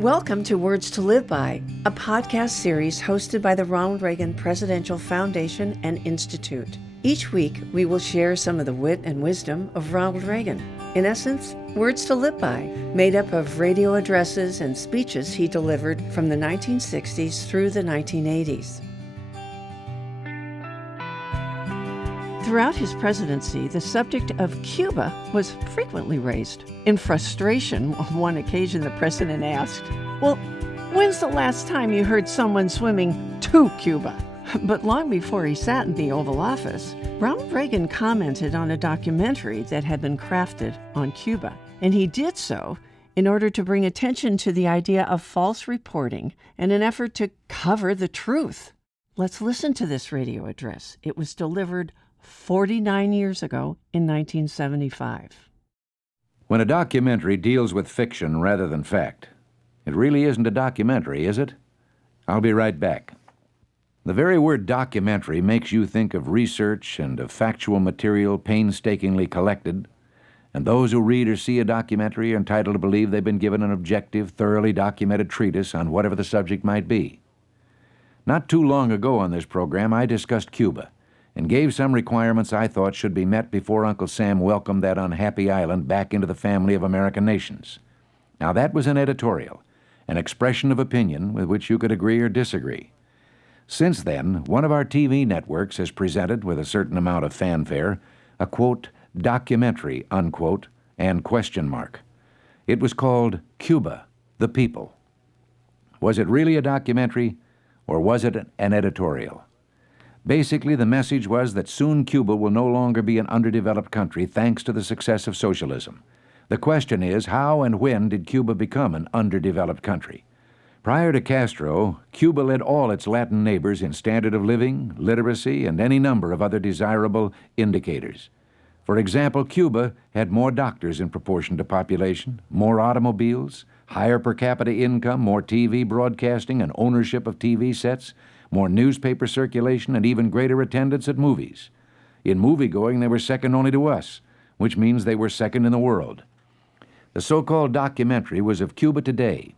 Welcome to Words to Live By, a podcast series hosted by the Ronald Reagan Presidential Foundation and Institute. Each week, we will share some of the wit and wisdom of Ronald Reagan. In essence, Words to Live By, made up of radio addresses and speeches he delivered from the 1960s through the 1980s. Throughout his presidency, the subject of Cuba was frequently raised. In frustration, on one occasion the president asked, "Well, when's the last time you heard someone swimming to Cuba?" But long before he sat in the Oval Office, Ronald Reagan commented on a documentary that had been crafted on Cuba. And he did so in order to bring attention to the idea of false reporting and an effort to cover the truth. Let's listen to this radio address. It was delivered 49 years ago in 1975. When a documentary deals with fiction rather than fact, it really isn't a documentary, is it? I'll be right back. The very word documentary makes you think of research and of factual material painstakingly collected, and those who read or see a documentary are entitled to believe they've been given an objective, thoroughly documented treatise on whatever the subject might be. Not too long ago on this program, I discussed Cuba and gave some requirements I thought should be met before Uncle Sam welcomed that unhappy island back into the family of American nations. Now that was an editorial, an expression of opinion with which you could agree or disagree. Since then, one of our TV networks has presented, with a certain amount of fanfare, a, quote, documentary, unquote, and question mark. It was called Cuba, the People. Was it really a documentary, or was it an editorial? Basically, the message was that soon Cuba will no longer be an underdeveloped country thanks to the success of socialism. The question is, how and when did Cuba become an underdeveloped country? Prior to Castro, Cuba led all its Latin neighbors in standard of living, literacy, and any number of other desirable indicators. For example, Cuba had more doctors in proportion to population, more automobiles, higher per capita income, more TV broadcasting and ownership of TV sets, more newspaper circulation, and even greater attendance at movies. In moviegoing, they were second only to us, which means they were second in the world. The so-called documentary was of Cuba today.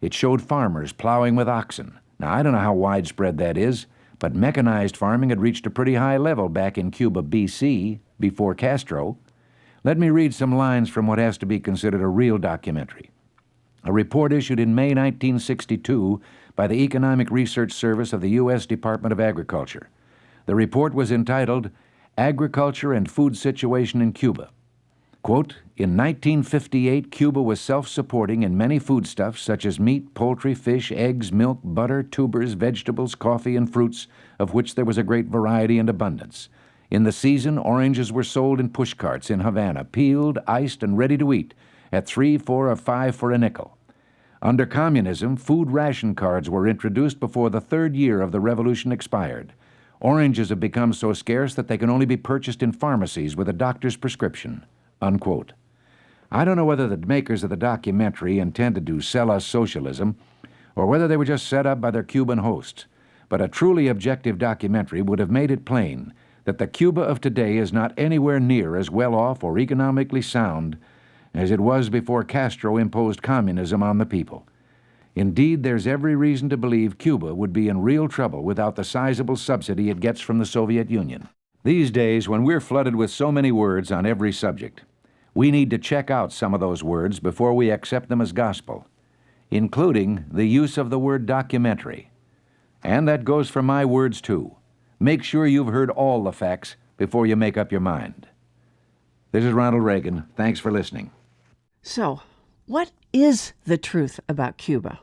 It showed farmers plowing with oxen. Now, I don't know how widespread that is, but mechanized farming had reached a pretty high level back in Cuba, B.C., before Castro. Let me read some lines from what has to be considered a real documentary. A report issued in May 1962 by the Economic Research Service of the U.S. Department of Agriculture. The report was entitled, Agriculture and Food Situation in Cuba. Quote, in 1958, Cuba was self-supporting in many foodstuffs such as meat, poultry, fish, eggs, milk, butter, tubers, vegetables, coffee, and fruits, of which there was a great variety and abundance. In the season, oranges were sold in pushcarts in Havana, peeled, iced, and ready to eat, at 3, 4, or 5 for a nickel. Under communism, food ration cards were introduced before the third year of the revolution expired. Oranges have become so scarce that they can only be purchased in pharmacies with a doctor's prescription. Unquote. I don't know whether the makers of the documentary intended to sell us socialism or whether they were just set up by their Cuban hosts, but a truly objective documentary would have made it plain that the Cuba of today is not anywhere near as well off or economically sound as it was before Castro imposed communism on the people. Indeed, there's every reason to believe Cuba would be in real trouble without the sizable subsidy it gets from the Soviet Union. These days, when we're flooded with so many words on every subject, we need to check out some of those words before we accept them as gospel, including the use of the word documentary. And that goes for my words, too. Make sure you've heard all the facts before you make up your mind. This is Ronald Reagan. Thanks for listening. So, what is the truth about Cuba?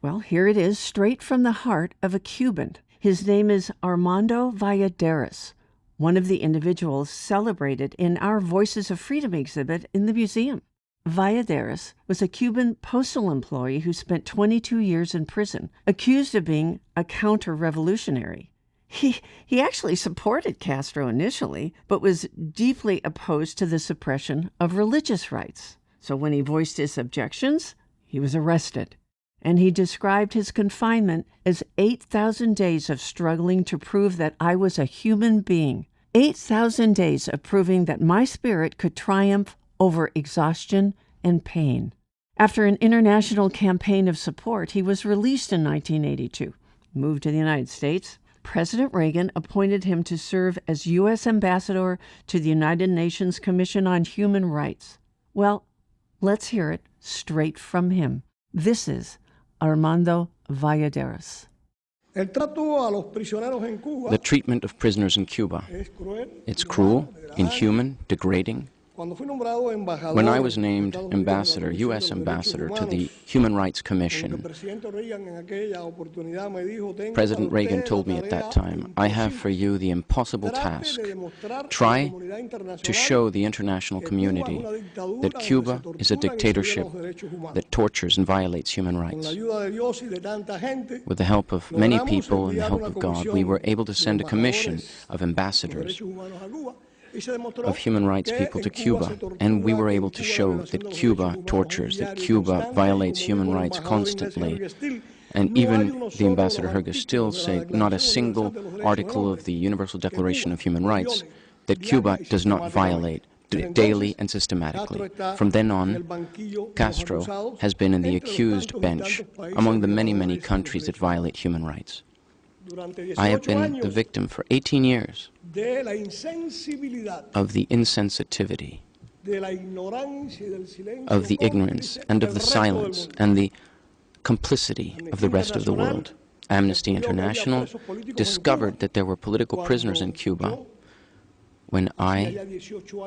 Well, here it is, straight from the heart of a Cuban. His name is Armando Valladares, one of the individuals celebrated in our Voices of Freedom exhibit in the museum. Valladares was a Cuban postal employee who spent 22 years in prison, accused of being a counter-revolutionary. He actually supported Castro initially, but was deeply opposed to the suppression of religious rights. So when he voiced his objections, he was arrested. And he described his confinement as 8,000 days of struggling to prove that I was a human being. 8,000 days of proving that my spirit could triumph over exhaustion and pain. After an international campaign of support, he was released in 1982, moved to the United States. President Reagan appointed him to serve as U.S. Ambassador to the United Nations Commission on Human Rights. Well, let's hear it straight from him. This is Armando Valladares. The treatment of prisoners in Cuba. It's cruel, inhuman, degrading. When I was named ambassador, U.S. ambassador to the Human Rights Commission, President Reagan told me at that time, I have for you the impossible task. Try to show the international community that Cuba is a dictatorship that tortures and violates human rights. With the help of many people and the help of God, we were able to send a commission of ambassadors of human rights people to Cuba, and we were able to show that Cuba tortures, that Cuba violates human rights constantly. And even the Ambassador Herga still say not a single article of the Universal Declaration of Human Rights that Cuba does not violate daily and systematically. From then on, Castro has been in the accused bench among the many, many countries that violate human rights. I have been the victim for 18 years of the insensitivity, of the ignorance, and of the silence, and the complicity of the rest of the world. Amnesty International discovered that there were political prisoners in Cuba when I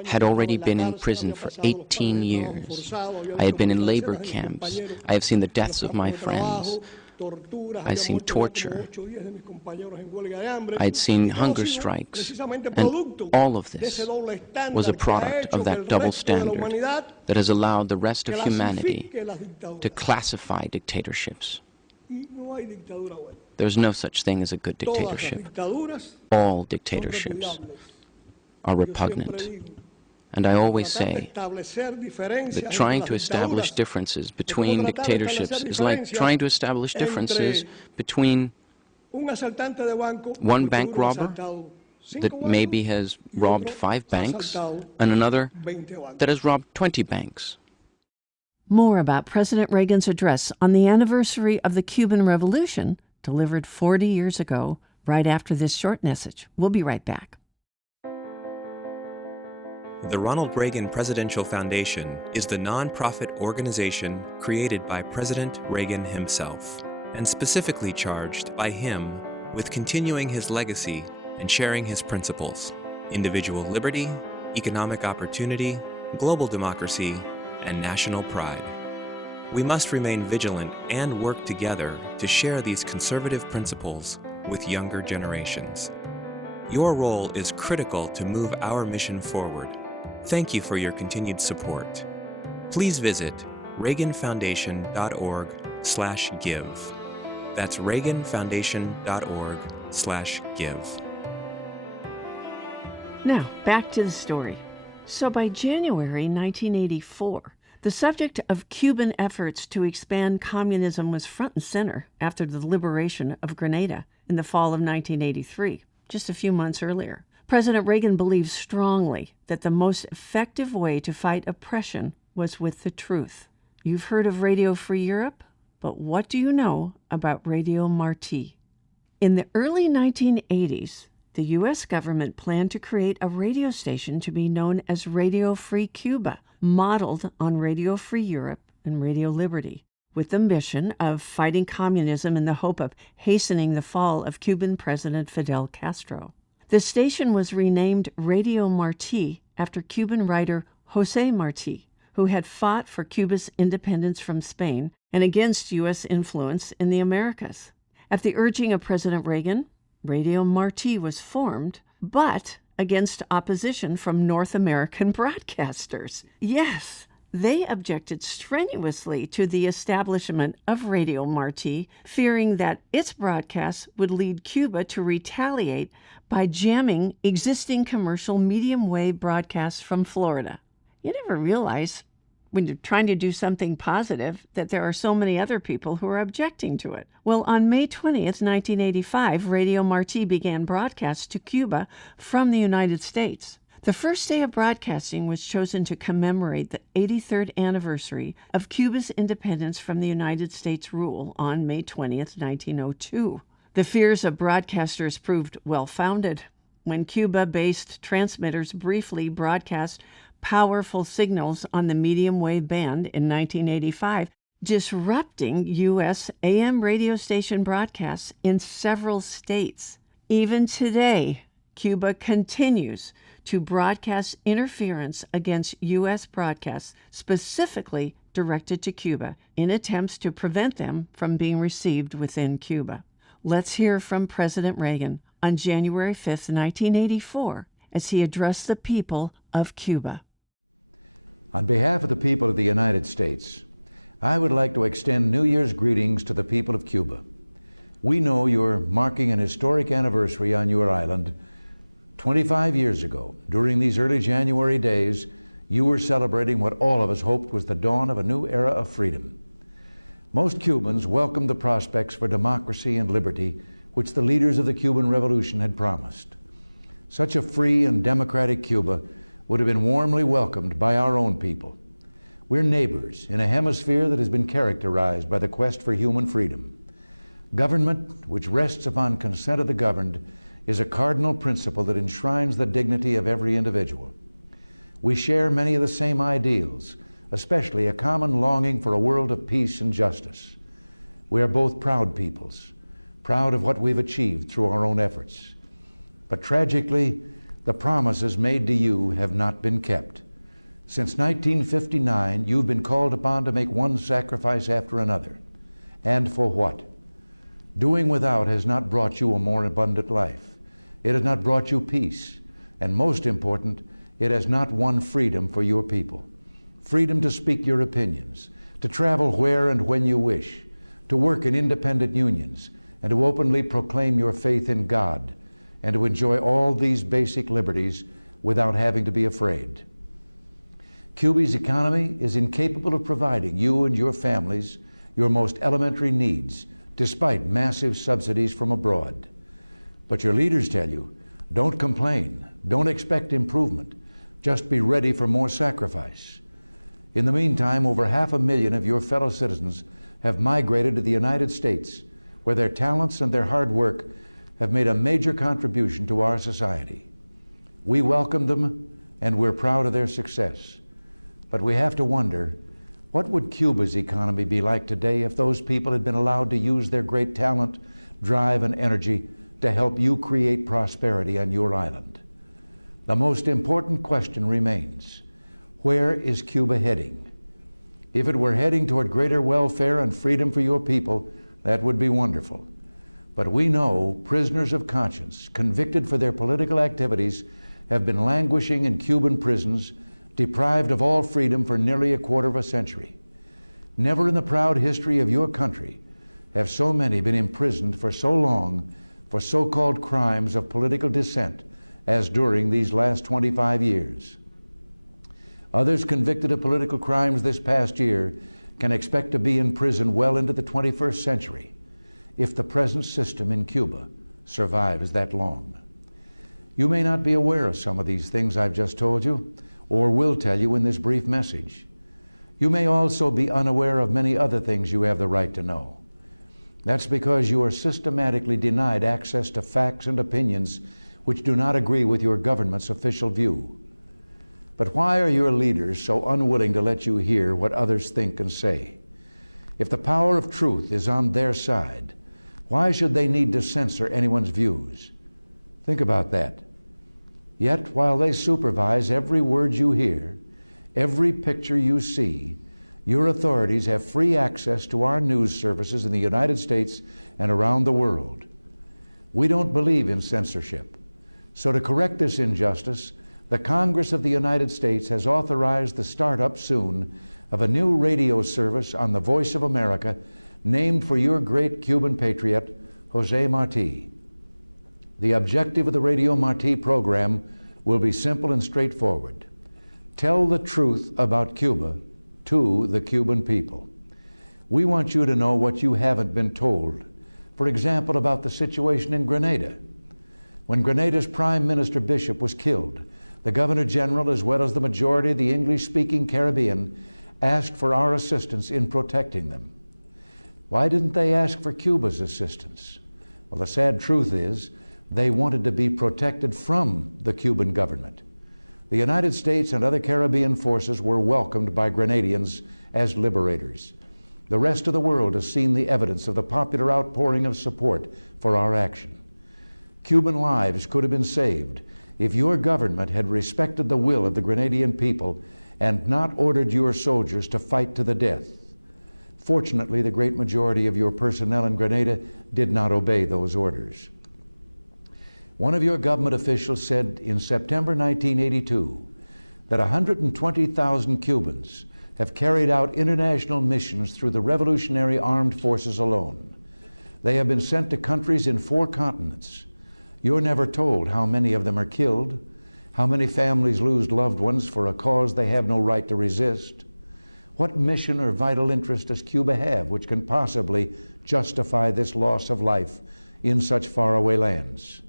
had already been in prison for 18 years. I had been in labor camps. I have seen the deaths of my friends. I'd seen torture. I'd seen hunger strikes. And all of this was a product of that double standard that has allowed the rest of humanity to classify dictatorships. There's no such thing as a good dictatorship. All dictatorships are repugnant. And I always say that trying to establish differences between dictatorships is like trying to establish differences between one bank robber that maybe has robbed 5 banks and another that has robbed 20 banks. More about President Reagan's address on the anniversary of the Cuban Revolution, delivered 40 years ago, right after this short message. We'll be right back. The Ronald Reagan Presidential Foundation is the nonprofit organization created by President Reagan himself, and specifically charged by him with continuing his legacy and sharing his principles: individual liberty, economic opportunity, global democracy, and national pride. We must remain vigilant and work together to share these conservative principles with younger generations. Your role is critical to move our mission forward. Thank you for your continued support. Please visit reaganfoundation.org/give. That's reaganfoundation.org/give. Now, back to the story. So by January 1984, the subject of Cuban efforts to expand communism was front and center after the liberation of Grenada in the fall of 1983, just a few months earlier. President Reagan believed strongly that the most effective way to fight oppression was with the truth. You've heard of Radio Free Europe, but what do you know about Radio Marti? In the early 1980s, the U.S. government planned to create a radio station to be known as Radio Free Cuba, modeled on Radio Free Europe and Radio Liberty, with the mission of fighting communism in the hope of hastening the fall of Cuban President Fidel Castro. The station was renamed Radio Marti after Cuban writer José Martí, who had fought for Cuba's independence from Spain and against U.S. influence in the Americas. At the urging of President Reagan, Radio Marti was formed, but against opposition from North American broadcasters. Yes, they objected strenuously to the establishment of Radio Marti, fearing that its broadcasts would lead Cuba to retaliate by jamming existing commercial medium-wave broadcasts from Florida. You never realize, when you're trying to do something positive, that there are so many other people who are objecting to it. Well, on May 20th, 1985, Radio Marti began broadcasts to Cuba from the United States. The first day of broadcasting was chosen to commemorate the 83rd anniversary of Cuba's independence from the United States rule on May 20th, 1902. The fears of broadcasters proved well-founded. When Cuba-based transmitters briefly broadcast powerful signals on the medium wave band in 1985, disrupting U.S. AM radio station broadcasts in several states. Even today, Cuba continues to broadcast interference against U.S. broadcasts specifically directed to Cuba in attempts to prevent them from being received within Cuba. Let's hear from President Reagan on January 5th, 1984, as he addressed the people of Cuba. On behalf of the people of the United States, I would like to extend New Year's greetings to the people of Cuba. We know you're marking an historic anniversary on your island. 25 years ago, during these early January days, you were celebrating what all of us hoped was the dawn of a new era of freedom. Most Cubans welcomed the prospects for democracy and liberty which the leaders of the Cuban Revolution had promised. Such a free and democratic Cuba would have been warmly welcomed by our own people. We're neighbors in a hemisphere that has been characterized by the quest for human freedom. Government, which rests upon consent of the governed, is a cardinal principle that enshrines the dignity of every individual. We share many of the same ideals, especially a common longing for a world of peace and justice. We are both proud peoples, proud of what we've achieved through our own efforts. But tragically, the promises made to you have not been kept. Since 1959, you've been called upon to make one sacrifice after another. And for what? Doing without has not brought you a more abundant life. It has not brought you peace. And most important, it has not won freedom for your people. Freedom to speak your opinions, to travel where and when you wish, to work in independent unions, and to openly proclaim your faith in God, and to enjoy all these basic liberties without having to be afraid. Cuba's economy is incapable of providing you and your families your most elementary needs, despite massive subsidies from abroad. But your leaders tell you, don't complain, don't expect improvement, just be ready for more sacrifice. In the meantime, over 500,000 of your fellow citizens have migrated to the United States, where their talents and their hard work have made a major contribution to our society. We welcome them, and we're proud of their success. But we have to wonder, what would Cuba's economy be like today if those people had been allowed to use their great talent, drive, and energy to help you create prosperity on your island? The most important question remains, where is Cuba heading? If it were heading toward greater welfare and freedom for your people, that would be wonderful. But we know prisoners of conscience, convicted for their political activities, have been languishing in Cuban prisons, deprived of all freedom for nearly a quarter of a century. Never in the proud history of your country have so many been imprisoned for so long for so-called crimes of political dissent as during these last 25 years. Others convicted of political crimes this past year can expect to be in prison well into the 21st century if the present system in Cuba survives that long. You may not be aware of some of these things I've just told you, or will tell you in this brief message. You may also be unaware of many other things you have the right to know. That's because you are systematically denied access to facts and opinions which do not agree with your government's official view. But why are your leaders so unwilling to let you hear what others think and say? If the power of truth is on their side, why should they need to censor anyone's views? Think about that. Yet, while they supervise every word you hear, every picture you see, your authorities have free access to our news services in the United States and around the world. We don't believe in censorship. So to correct this injustice, the Congress of the United States has authorized the startup soon of a new radio service on the Voice of America named for your great Cuban patriot, Jose Marti. The objective of the Radio Marti program will be simple and straightforward. Tell the truth about Cuba to the Cuban people. We want you to know what you haven't been told. For example, about the situation in Grenada. When Grenada's Prime Minister Bishop was killed, The Governor General, as well as the majority of the English-speaking Caribbean, asked for our assistance in protecting them. Why didn't they ask for Cuba's assistance? Well, the sad truth is they wanted to be protected from the Cuban government. The United States and other Caribbean forces were welcomed by Grenadians as liberators. The rest of the world has seen the evidence of the popular outpouring of support for our action. Cuban lives could have been saved if your government had respected the will of the Grenadian people and not ordered your soldiers to fight to the death. Fortunately, the great majority of your personnel in Grenada did not obey those orders. One of your government officials said in September 1982 that 120,000 Cubans have carried out international missions through the Revolutionary Armed Forces alone. They have been sent to countries in 4 continents. You're never told how many of them are killed, how many families lose loved ones for a cause they have no right to resist. What mission or vital interest does Cuba have which can possibly justify this loss of life in such faraway lands?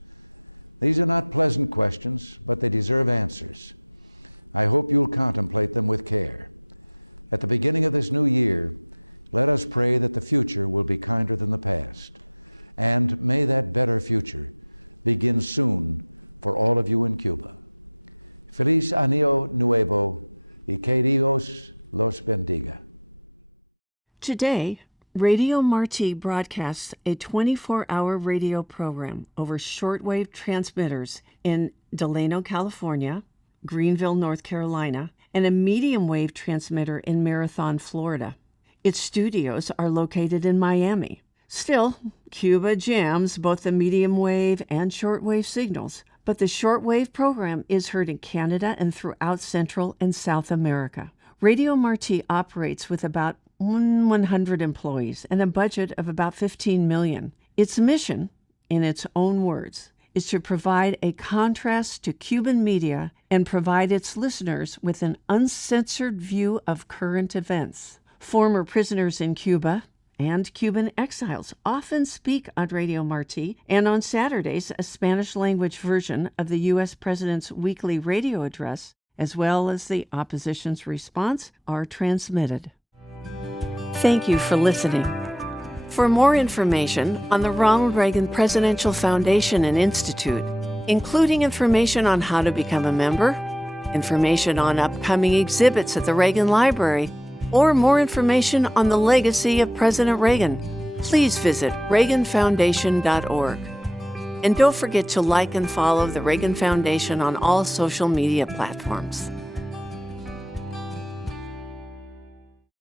These are not pleasant questions, but they deserve answers. I hope you'll contemplate them with care. At the beginning of this new year, let us pray that the future will be kinder than the past. And may that better future begin soon for all of you in Cuba. Feliz Año Nuevo y que Dios los bendiga. Today, Radio Marti broadcasts a 24-hour radio program over shortwave transmitters in Delano, California, Greenville, North Carolina, and a medium wave transmitter in Marathon, Florida. Its studios are located in Miami. Still, Cuba jams both the medium wave and shortwave signals, but the shortwave program is heard in Canada and throughout Central and South America. Radio Marti operates with about 100 employees and a budget of about $15 million. Its mission, in its own words, is to provide a contrast to Cuban media and provide its listeners with an uncensored view of current events. Former prisoners in Cuba and Cuban exiles often speak on Radio Marti, and on Saturdays, a Spanish-language version of the U.S. President's weekly radio address, as well as the opposition's response, are transmitted. Thank you for listening. For more information on the Ronald Reagan Presidential Foundation and Institute, including information on how to become a member, information on upcoming exhibits at the Reagan Library, or more information on the legacy of President Reagan, please visit reaganfoundation.org. And don't forget to like and follow the Reagan Foundation on all social media platforms.